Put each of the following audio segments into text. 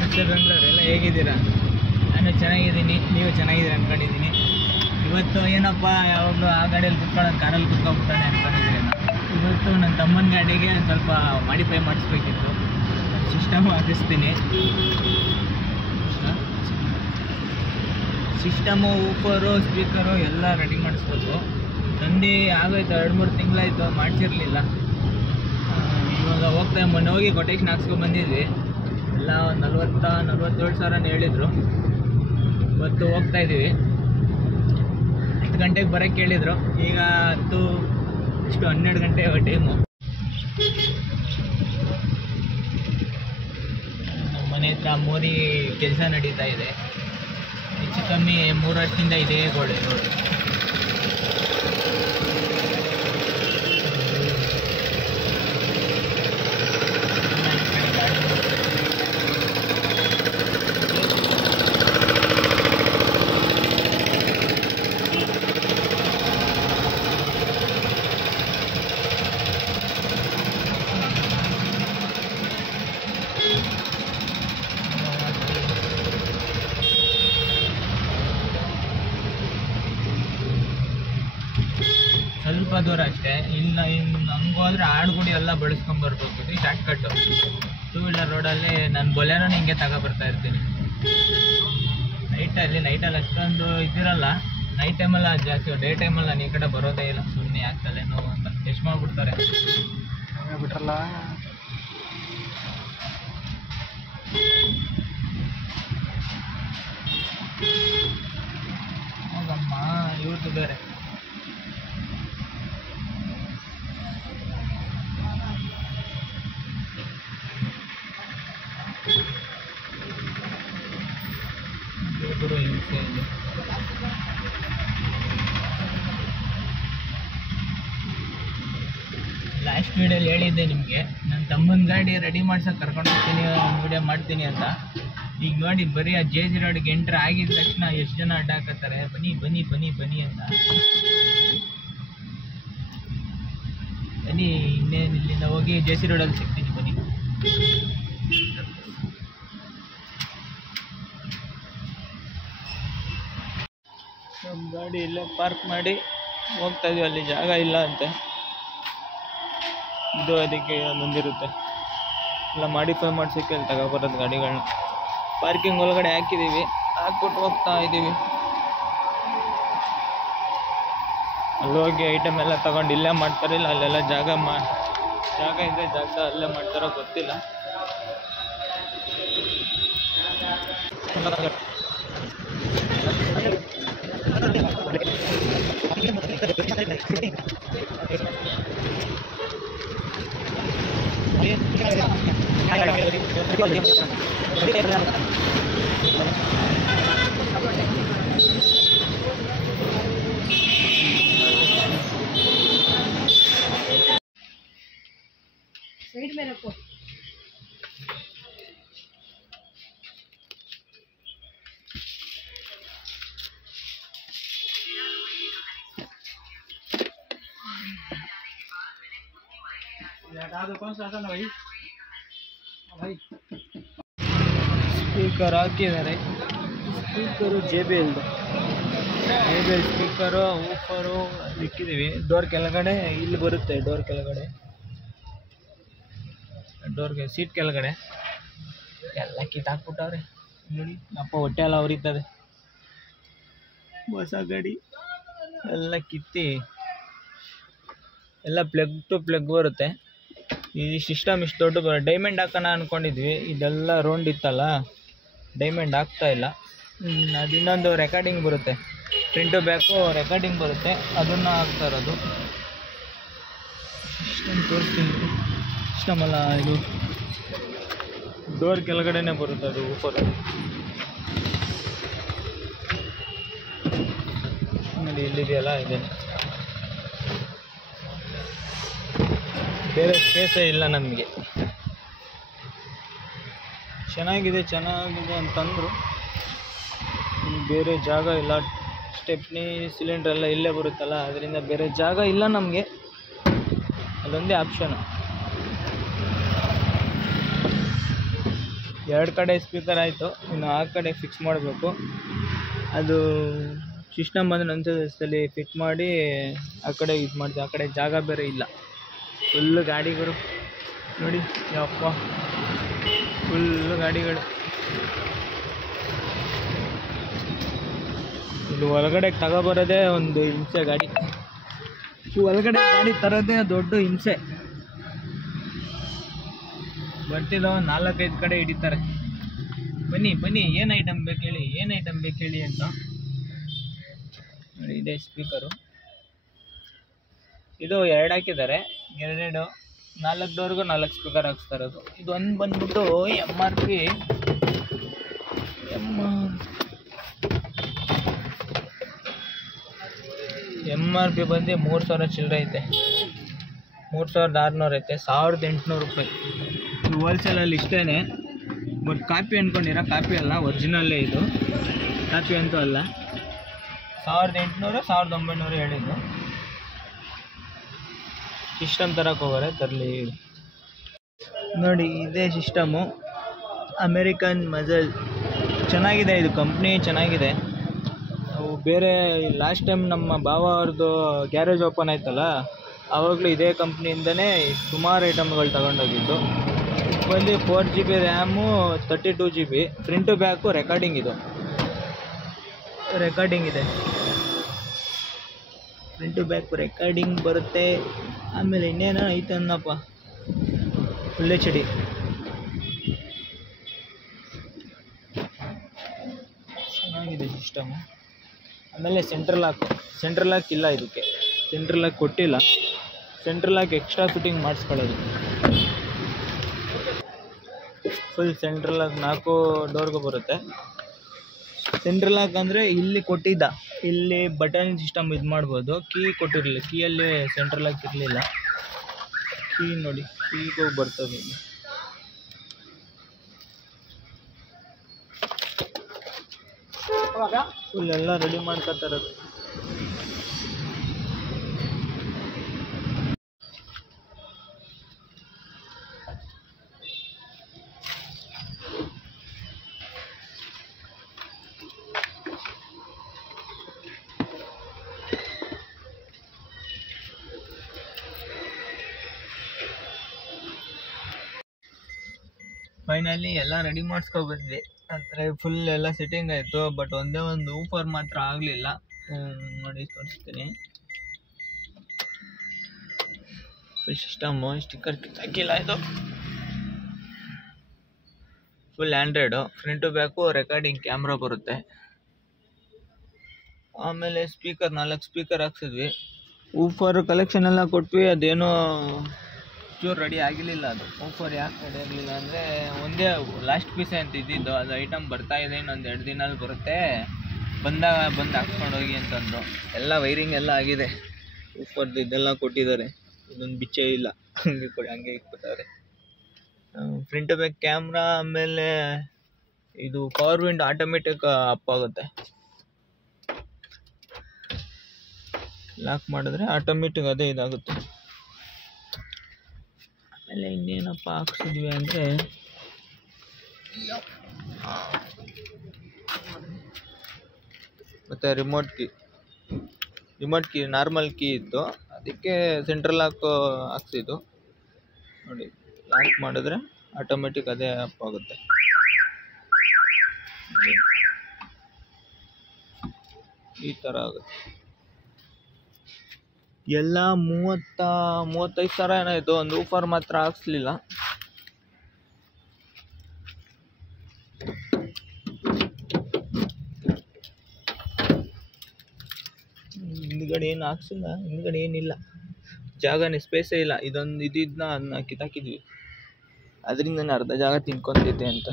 ನಮಸ್ತೆ ಬೆಂಗಳೂರು, ಎಲ್ಲ ಹೇಗಿದ್ದೀರಾ? ನಾನು ಚೆನ್ನಾಗಿದ್ದೀನಿ, ನೀವು ಚೆನ್ನಾಗಿದ್ದೀರಾ ಅಂದ್ಕೊಂಡಿದ್ದೀನಿ. ಇವತ್ತು ಏನಪ್ಪ ಯಾವಾಗಲೂ ಆ ಗಾಡಿಯಲ್ಲಿ ಕುತ್ಕೊಳ್ಳೋದು ಕಾರಲ್ಲಿ ಕುತ್ಕೊಂಡ್ಬಿಟ್ಟಾನೆ ಅಂದ್ಕೊಂಡಿದ್ದೀನಿ. ಇವತ್ತು ನನ್ನ ತಮ್ಮನ ಗಾಡಿಗೆ ಸ್ವಲ್ಪ ಮಾಡಿಫೈ ಮಾಡಿಸ್ಬೇಕಿತ್ತು. ಸಿಸ್ಟಮ್ ಹಾಕಿಸ್ತೀನಿ. ಸಿಸ್ಟಮು, ಊಪರು, ಸ್ಪೀಕರು ಎಲ್ಲ ರೆಡಿ ಮಾಡಿಸ್ಬೇಕು. ತಂದು ಆಗೋಯ್ತು, 2-3 ತಿಂಗಳಾಯಿತು, ಮಾಡಿಸಿರಲಿಲ್ಲ. ಇವಾಗ ಹೋಗ್ತಾ ಮೊನ್ನೆ ಹೋಗಿ ಕೊಟೇಶನ್ ಹಾಕ್ಸ್ಕೊಂಡು ಬಂದಿದ್ವಿ. ಎಲ್ಲ 47 ಸಾವಿರ ಹೇಳಿದರು. ಇವತ್ತು ಹೋಗ್ತಾ ಇದ್ದೀವಿ. 10 ಗಂಟೆಗೆ ಬರೋಕ್ಕೆ ಹೇಳಿದರು. ಈಗ 12 ಗಂಟೆ ಟೈಮು. ನಮ್ಮ ಮನೆ ಹತ್ರ ಮೋದಿ ಕೆಲಸ ನಡೀತಾ ಇದೆ. ಹೆಚ್ಚು ಕಮ್ಮಿ 3 ವರ್ಷದಿಂದ ಇದೇ ಗೋಡೆ ರೋಡ್. ಸ್ವಲ್ಪ ದೂರ ಅಷ್ಟೇ. ಇನ್ನು ಹಂಗೆ ಹೋದರೆ ಆಡುಗುಡಿ ಎಲ್ಲ ಬೆಳೆಸ್ಕೊಂಬರ್ಬೇಕು. ಇದು ಶಾರ್ಟ್ ಕಟ್ಟು. 2 ವೀಲರ್ ರೋಡಲ್ಲಿ ನಾನು ಬೊಲೆರೋನ ಹಿಂಗೆ ತಗೊಬರ್ತಾ ಇರ್ತೀನಿ. ನೈಟಲ್ಲಿ ಅಷ್ಟೊಂದು ಇದಿರಲ್ಲ. ನೈಟ್ ಟೈಮಲ್ಲ ಜಾಸ್ತಿ, ಡೇ ಟೈಮಲ್ಲಿ ನಾನು ಈ ಕಡೆ ಬರೋದೇ ಇಲ್ಲ. ಸುಮ್ಮನೆ ಆಗ್ತದೆ ನೋವು ಅಂತ ಎಷ್ಟು ಮಾಡಿಬಿಡ್ತಾರೆ ಬಿಟ್ರಲ್ಲ. ಹೋಗಮ್ಮ, ಇವ್ರದ್ದು ಬೇರೆ. ಲಾಸ್ಟ್ ವೀಡಿಯೋಲಿ ಹೇಳಿದ್ದೆ ನಿಮಗೆ, ನನ್ನ ತಮ್ಮನ ಗಾಡಿ ರೆಡಿ ಮಾಡ್ಸೋಕೆ ಕರ್ಕೊಂಡು ಹೋಗ್ತೀನಿ, ವೀಡಿಯೋ ಮಾಡ್ತೀನಿ ಅಂತ. ಈಗ ನೋಡಿ, ಬರೀ ಆ JG ರೋಡ್ಗೆ ಎಂಟ್ರ್ ಆಗಿದ ತಕ್ಷಣ ಎಷ್ಟು ಜನ ಅಡ್ಡ ಹಾಕತ್ತಾರೆ, ಬನ್ನಿ ಬನ್ನಿ ಬನ್ನಿ ಬನ್ನಿ ಅಂತ. ಬನ್ನಿ, ಇನ್ನೇನು ಇಲ್ಲಿಂದ ಹೋಗಿ JC ರೋಡಲ್ಲಿ ಸಿಗ್ತೀನಿ, ಬನ್ನಿ. ನಮ್ಮ ಗಾಡಿ ಇಲ್ಲೇ ಪಾರ್ಕ್ ಮಾಡಿ ಹೋಗ್ತಾ ಇದೀವಿ. ಅಲ್ಲಿ ಜಾಗ ಇಲ್ಲ ಅಂತೆ. ಇದು ಅದಕ್ಕೆ ಬಂದಿರುತ್ತೆ. ಎಲ್ಲ ಮಾಡಿಫೈ ಮಾಡ್ಸೋಕ್ಕೆ ಅಲ್ಲಿ ತಗೊಬರೋದು ಗಾಡಿಗಳನ್ನ. ಪಾರ್ಕಿಂಗ್ ಒಳಗಡೆ ಹಾಕಿದ್ದೀವಿ, ಹಾಕ್ಬಿಟ್ಟು ಹೋಗ್ತಾ ಇದ್ದೀವಿ. ಅಲ್ಲಿ ಹೋಗಿ ಐಟಮ್ ಎಲ್ಲ ತಗೊಂಡು ಇಲ್ಲೇ ಮಾಡ್ತಾರಿಲ್ಲ, ಅಲ್ಲೆಲ್ಲ ಜಾಗ ಇದೆ, ಜಾಗ ಅಲ್ಲೇ ಮಾಡ್ತಾರೋ ಗೊತ್ತಿಲ್ಲ. साइड में रखो. कौन सा आता ना भाई? ಸ್ಪೀಕರ್ ಹಾಕಿದ್ದಾರೆ. ಸ್ಪೀಕರು JBL ಸ್ಪೀಕರು, ಊಫರು ಇಕ್ಕಿದ್ದೀವಿ. ಡೋರ್ ಕೆಳಗಡೆ ಇಲ್ಲಿ ಬರುತ್ತೆ. ಡೋರ್ಗೆ ಸೀಟ್ ಕೆಳಗಡೆ ಎಲ್ಲ ಕಿತ್ತಾಕ್ಬಿಟ್ಟವ್ರೆ ನೋಡಿ. ಅಪ್ಪ ಹೊಟ್ಟೆ ಎಲ್ಲ ಉರಿತದೆ. ಹೊಸ ಗಾಡಿ ಎಲ್ಲ ಕಿತ್ತಿ ಎಲ್ಲ ಪ್ಲಗ್ ಟು ಪ್ಲಗ್ ಬರುತ್ತೆ. ಈ ಸಿಸ್ಟಮ್ ಇಷ್ಟು ದೊಡ್ಡ ಡೈಮಂಡ್ ಹಾಕೋಣ ಅಂದ್ಕೊಂಡಿದ್ವಿ. ಇದೆಲ್ಲ ರೌಂಡ್ ಇತ್ತಲ್ಲ, ಡೈಮಂಡ್ ಆಗ್ತಾ ಇಲ್ಲ. ಅದು ಇನ್ನೊಂದು ರೆಕಾರ್ಡಿಂಗ್ ಬರುತ್ತೆ, ಫ್ರಂಟು ಬ್ಯಾಕು ರೆಕಾರ್ಡಿಂಗ್ ಬರುತ್ತೆ, ಅದನ್ನು ಹಾಕ್ತಾ ಇರೋದು. ಸಿಸ್ಟಮ್ ತೋರಿಸ್ತೀನಿ. ಸಿಸ್ಟಮ್ ಅಲ್ಲ, ಇದು ಡೋರ್ ಕೆಳಗಡೆನೇ ಬರುತ್ತೆ ಅದು ಊಪರ್. ನೋಡಿ ಇಲ್ಲಿದೆಯಲ್ಲ, ಇದೆ. ಬೇರೆ ಸ್ಪೇಸೇ ಇಲ್ಲ ನಮಗೆ. ಚೆನ್ನಾಗಿದೆ ಅಂತಂದರು. ಬೇರೆ ಜಾಗ ಇಲ್ಲ. ಸ್ಟೆಪ್ನಿ, ಸಿಲಿಂಡ್ರ್ ಎಲ್ಲ ಇಲ್ಲೇ ಬರುತ್ತಲ್ಲ, ಅದರಿಂದ ಬೇರೆ ಜಾಗ ಇಲ್ಲ ನಮಗೆ. ಅದೊಂದೇ ಆಪ್ಷನು. ಎರಡು ಕಡೆ ಸ್ಪೀಕರ್ ಆಯಿತು, ಇನ್ನು ಆ ಕಡೆ ಫಿಕ್ಸ್ ಮಾಡಬೇಕು. ಅದು ಸಿಸ್ಟಮ್ ಬಂದರೆ ಒಂದ್ಸಲಿ ಫಿಟ್ ಮಾಡಿ ಆ ಕಡೆ ಇದು ಮಾಡ್ತೀವಿ. ಆ ಕಡೆ ಜಾಗ ಬೇರೆ ಇಲ್ಲ, ಫುಲ್ಲು ಗಾಡಿಗಳು ನೋಡಿ. ಯಪ್ಪ ಫುಲ್ಲು ಗಾಡಿಗಳು. ಇಲ್ಲಿ ಒಳಗಡೆ ತಗೊಬರೋದೇ ಒಂದು ಹಿಂಸೆ ಗಾಡಿ. ಒಳಗಡೆ ಗಾಡಿ ತರೋದೇ ದೊಡ್ಡ ಹಿಂಸೆ. ಬರ್ತಿರೋ 4-5 ಕಡೆ ಹಿಡಿತಾರೆ. ಬನ್ನಿ ಬನ್ನಿ, ಏನು ಐಟಮ್ ಬೇಕು ಹೇಳಿ, ಏನು ಐಟಮ್ ಬೇಕು ಹೇಳಿ ಅಂತ. ನೋಡಿ ಇದೆ ಸ್ಪೀಕರು. ಇದು 2 ಹಾಕಿದ್ದಾರೆ, 2 4 ಡೋರ್ಗೂ 4 ಸ್ಪೀಕರ್ ಹಾಕ್ಸ್ತಾರೆ. ಇದು ಒಂದು ಬಂದ್ಬಿಟ್ಟು MRP ಬಂದು 3000 ಚಿಲ್ಲರೆ ಐತೆ, 3600 ಐತೆ, 1800 ರೂಪಾಯಿ. ಇದು ಹೋಲ್ಸೇಲಲ್ಲಿ ಇಷ್ಟೇ. ಬಟ್ ಕಾಪಿ ಅಂದ್ಕೊಂಡಿರ, ಕಾಪಿ ಅಲ್ಲ, ಒರಿಜಿನಲ್ಲೇ ಇದು, ಕಾಪಿ ಅಂತೂ ಅಲ್ಲ. 1800 1900 ಹೇಳಿದ್ದು. ಸಿಸ್ಟಮ್ ತರಕ್ಕೆ ಹೋಗೋರೆ, ತರಲಿ ನೋಡಿ. ಇದೇ ಸಿಸ್ಟಮು, ಅಮೇರಿಕನ್ ಮಜಲ್. ಚೆನ್ನಾಗಿದೆ ಇದು, ಕಂಪ್ನಿ ಚೆನ್ನಾಗಿದೆ. ನಾವು ಬೇರೆ ಲಾಸ್ಟ್ ಟೈಮ್ ನಮ್ಮ ಭಾವ ಅವ್ರದ್ದು ಗ್ಯಾರೇಜ್ ಓಪನ್ ಆಯ್ತಲ್ಲ, ಆವಾಗಲೂ ಇದೇ ಕಂಪ್ನಿಯಿಂದನೇ ಸುಮಾರು ಐಟಮ್ಗಳು ತಗೊಂಡೋಗಿದ್ದು. ಬಂದು 4 GB RAM, 32 GB front to back recording ಇದೆ. ಫ್ರಂಟ್ ಟು ಬ್ಯಾಕ್ ರೆಕಾರ್ಡಿಂಗ್ ಬರುತ್ತೆ. ಆಮೇಲೆ ಇನ್ನೇನೋ ಐತೆ ಅನ್ನಪ್ಪ, ಒಳ್ಳೆ ಚಡಿ. ಚೆನ್ನಾಗಿದೆ ಸಿಸ್ಟಮು. ಆಮೇಲೆ ಸೆಂಟ್ರಲ್ ಲಾಕ್ ಇಲ್ಲ ಇದಕ್ಕೆ, ಸೆಂಟ್ರಲ್ ಲಾಕ್ ಕೊಟ್ಟಿಲ್ಲ. ಸೆಂಟ್ರಲ್ ಲಾಕ್ ಎಕ್ಸ್ಟ್ರಾ ಫಿಟ್ಟಿಂಗ್ ಮಾಡಿಸ್ಕೊಳ್ಳೋದು. ಫುಲ್ ಸೆಂಟ್ರಲ್ ಲಾಕ್ 4 ಡೋರ್ಗೂ ಬರುತ್ತೆ. ಸೆಂಟ್ರಲ್ ಲಾಕ್ ಅಂದರೆ ಇಲ್ಲಿ ಕೊಟ್ಟಿದ್ದ, ಇಲ್ಲಿ ಬಟನ್ ಸಿಸ್ಟಮ್ ಇದು ಮಾಡ್ಬೋದು. ಕೀ ಕೊಟ್ಟಿರಲಿಲ್ಲ, ಕೀಯಲ್ಲಿ ಸೆಂಟ್ರಲ್ ಲಾಕ್ ಇರಲಿಲ್ಲ. ಕೀ ನೋಡಿ, ಕೀಗೂ ಬರ್ತದೆ. ಫುಲ್ ಎಲ್ಲ ರೆಡಿ ಮಾಡ್ಕೊತಾರೆ. ಫೈನಲಿ ಎಲ್ಲ ರೆಡಿ ಮಾಡಿಸ್ಕೊಬಂದ್ವಿ. ಅಂದರೆ ಫುಲ್ ಎಲ್ಲ ಸೆಟ್ಟಿಂಗ್ ಆಯಿತು. ಬಟ್ ಒಂದೇ ಒಂದು ಊಫರ್ ಮಾತ್ರ ಆಗಲಿಲ್ಲ. ನೋಡಿ ತೋರಿಸ್ತೀನಿ. ಫುಲ್ ಸಿಸ್ಟಮು, ಸ್ಟಿಕ್ಕರ್ ಕಿತ್ತಾಕಿಲ್ಲ. ಇದು full Android, front to back recording camera ಬರುತ್ತೆ. ಆಮೇಲೆ ಸ್ಪೀಕರ್ 4 ಸ್ಪೀಕರ್ ಹಾಕ್ಸಿದ್ವಿ. ಊಫರ್ ಕಲೆಕ್ಷನ್ ಎಲ್ಲ ಕೊಟ್ವಿ. ಅದೇನೋ ಚೂರು ರೆಡಿ ಆಗಿರಲಿಲ್ಲ. ಅದು ಊಫರ್ ಯಾಕೆ ರೆಡಿ ಆಗಲಿಲ್ಲ ಅಂದರೆ, ಒಂದೇ ಲಾಸ್ಟ್ ಪೀಸೇ ಅಂತ ಇದ್ದಿದ್ದು. ಅದು ಐಟಮ್ ಬರ್ತಾ ಇದೆ, ಇನ್ನೊಂದು 2 ದಿನಲ್ಲಿ ಬರುತ್ತೆ, ಬಂದು ಹಾಕ್ಸ್ಕೊಂಡು ಹೋಗಿ ಅಂತಂದರು. ಎಲ್ಲ ವೈರಿಂಗ್ ಎಲ್ಲ ಆಗಿದೆ. ಊಫರ್ದು ಇದೆಲ್ಲ ಕೊಟ್ಟಿದ್ದಾರೆ. ಇದೊಂದು ಬಿಚ್ಚೇ ಇಲ್ಲ, ಹಂಗೆ ಇಟ್ಬಿಟ್ಟವ್ರೆ. Front back camera. ಆಮೇಲೆ ಇದು ಪವರ್ ವಿಂಡೋ ಆಟೋಮೆಟಿಕ್ ಅಪ್ ಆಗುತ್ತೆ. ಲಾಕ್ ಮಾಡಿದ್ರೆ ಆಟೋಮೆಟಿಕ್ ಅದೇ ಇದಾಗುತ್ತೆ. ಆಮೇಲೆ ಇನ್ನೇನಪ್ಪ ಹಾಕ್ಸಿದ್ವಿ ಅಂದರೆ, ಮತ್ತು ರಿಮೋಟ್ ಕೀ ನಾರ್ಮಲ್ ಕೀ ಇತ್ತು, ಅದಕ್ಕೆ ಸೆಂಟ್ರಲ್ ಲಾಕ್ ಹಾಕ್ಸಿದ್ದು. ನೋಡಿ, ಲಾಕ್ ಮಾಡಿದ್ರೆ ಆಟೋಮೆಟಿಕ್ ಅದೇ ಅಪ್ ಆಗುತ್ತೆ. ಈ ಥರ ಆಗುತ್ತೆ. ಎಲ್ಲ 35 ಸಾವಿರ ಏನೋ ಆಯಿತು. ಒಂದು ಊಫರ್ ಮಾತ್ರ ಹಾಕ್ಸ್ಲಿಲ್ಲ. ಹಿಂದ್ಗಡೆ ಏನು ಹಾಕ್ಸಿಲ್ಲ, ಹಿಂದ್ಗಡೆ ಏನಿಲ್ಲ, ಜಾಗನೇ ಸ್ಪೇಸೇ ಇಲ್ಲ. ಇದೊಂದು ಇದನ್ನ ಅದನ್ನ ಕಿತ್ತಾಕಿದ್ವಿ, ಅದರಿಂದನೇ ಅರ್ಧ ಜಾಗ ತಿನ್ಕೊಂತೈತೆ ಅಂತ.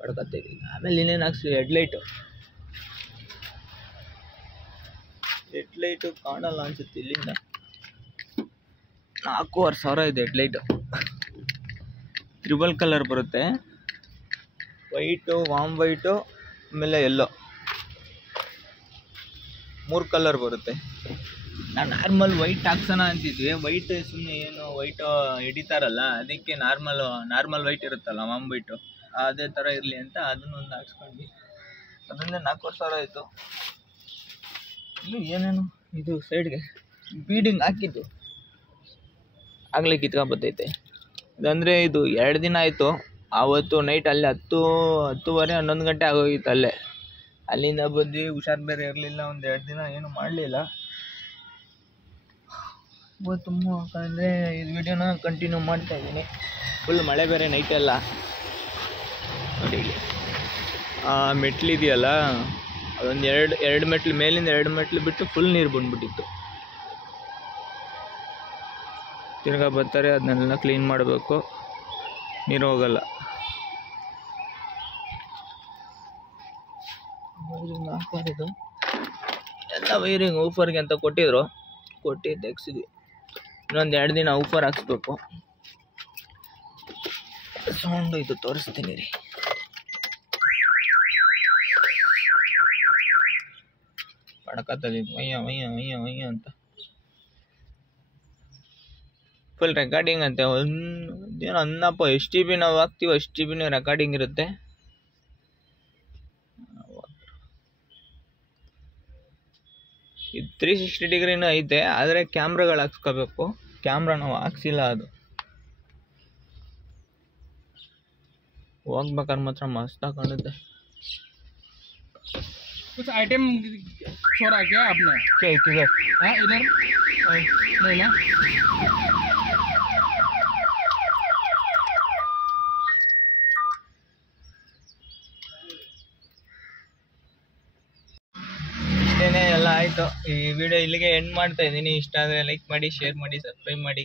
ಪಡ್ಕೊತಿದ್ದಿಲ್ಲ. ಆಮೇಲೆ ಇನ್ನೇನು ಹಾಕ್ಸಿದ್ವಿ, ಹೆಡ್ಲೈಟು ಕಾಣಲ್ಲ ಅನ್ಸುತ್ತೆ ಇಲ್ಲಿಂದ. 4,500 ಇದೆ ಹೆಡ್ಲೈಟು. 3 ಕಲರ್ ಬರುತ್ತೆ, ವೈಟು, ವಾಮ್ ವೈಟು, ಆಮೇಲೆ ಎಲ್ಲೋ. 3 ಕಲರ್ ಬರುತ್ತೆ. ನಾವು ನಾರ್ಮಲ್ ವೈಟ್ ಹಾಕ್ಸೋಣ ಅಂತಿದ್ವಿ. ವೈಟ್ ಸುಮ್ಮನೆ ಏನು ವೈಟ್ ಹಿಡಿತಾರಲ್ಲ, ಅದಕ್ಕೆ ನಾರ್ಮಲ್ ವೈಟ್ ಇರುತ್ತಲ್ಲ ಮಾಂಬೈಟು, ಅದೇ ಥರ ಇರಲಿ ಅಂತ ಅದನ್ನೊಂದು ಹಾಕ್ಸ್ಕೊಂಡ್ವಿ. ಅದನ್ನೇ 4,000 ಆಯಿತು. ಇದು ಏನೇನು ಇದು ಸೈಡ್ಗೆ ಬೀಡಿಂಗ್ ಹಾಕಿದ್ದು ಆಗಲೇ ಕಿತ್ಕೊಂಬತ್ತೈತೆ. ಇದಂದರೆ ಇದು 2 ದಿನ ಆಯಿತು. ಆವತ್ತು ನೈಟ್ ಅಲ್ಲಿ 10:30 11 ಗಂಟೆ ಆಗೋಗಿತ್ತು. ಅಲ್ಲಿಂದ ಬಂದು ಹುಷಾರು ಬೇರೆ ಇರಲಿಲ್ಲ. 1-2 ದಿನ ಏನು ಮಾಡಲಿಲ್ಲ. ಇವತ್ತು ಅಂದರೆ ಇದು ವಿಡಿಯೋನ ಕಂಟಿನ್ಯೂ ಮಾಡ್ತಾಯಿದ್ದೀನಿ. ಫುಲ್ ಮಳೆ ಬೇರೆ ನೈಟೆಲ್ಲ. ನೋಡಿ ಆ ಮೆಟ್ಲಿದೆಯಲ್ಲ, ಅದೊಂದು ಎರಡು ಮೆಟ್ಲು, ಮೇಲಿಂದ 2 ಮೆಟ್ಲು ಬಿಟ್ಟು ಫುಲ್ ನೀರು ಬಂದ್ಬಿಟ್ಟಿತ್ತು. ತಿರ್ಗಾ ಬರ್ತಾರೆ, ಅದನ್ನೆಲ್ಲ ಕ್ಲೀನ್ ಮಾಡಬೇಕು, ನೀರು ಹೋಗಲ್ಲ. ಹಾಕೋದು ಎಲ್ಲ ವೈರಿಂಗ್ ಊಫರ್ಗೆ ಅಂತ ಕೊಟ್ಟು ತೆಗ್ಸಿದ್ವಿ. ಇನ್ನೊಂದು 2 ದಿನ ಊಫರ್ ಹಾಕ್ಸ್ಬೇಕು. ಸೌಂಡು ಇದು ತೋರಿಸ್ತೀನಿ ರೀ. ಪಡ್ಕತ್ತದ ವಯ್ಯ ವಯ್ಯ ವಯ್ಯ ವಯ್ಯ ಅಂತ ಫುಲ್ ರೆಕಾರ್ಡಿಂಗ್ ಅಂತೆ. ಏನೋ ಅನ್ನಪ್ಪ, ಎಷ್ಟು GB ನಾವು ಹಾಕ್ತೀವಿ ಅಷ್ಟು GB ರೆಕಾರ್ಡಿಂಗ್ ಇರುತ್ತೆ. ಇದು 360 ಡಿಗ್ರಿನೂ ಐತೆ, ಆದರೆ ಕ್ಯಾಮ್ರಾಗಳು ಹಾಕ್ಸ್ಕೋಬೇಕು. ಕ್ಯಾಮ್ರಾ ನಾವು ಹಾಕ್ಸಿಲ್ಲ. ಅದು ಹೋಗ್ಬೇಕಾದ್ರೆ ಮಾತ್ರ ಮಸ್ತಾಗಿ ಕಾಣುತ್ತೆ. कुछ आइटम छोड़ा क्या आपने? क्या इधर? हाँ इधर नहीं ना. ಇಷ್ಟೇನೆ ಎಲ್ಲ ಆಯಿತು. ಈ ವಿಡಿಯೋ ಇಲ್ಲಿಗೆ ಎಂಡ್ ಮಾಡ್ತಾ ಇದ್ದೀನಿ. ಇಷ್ಟ ಆದರೆ ಲೈಕ್ ಮಾಡಿ, ಶೇರ್ ಮಾಡಿ, ಸಬ್ಸ್ಕ್ರೈಬ್ ಮಾಡಿ.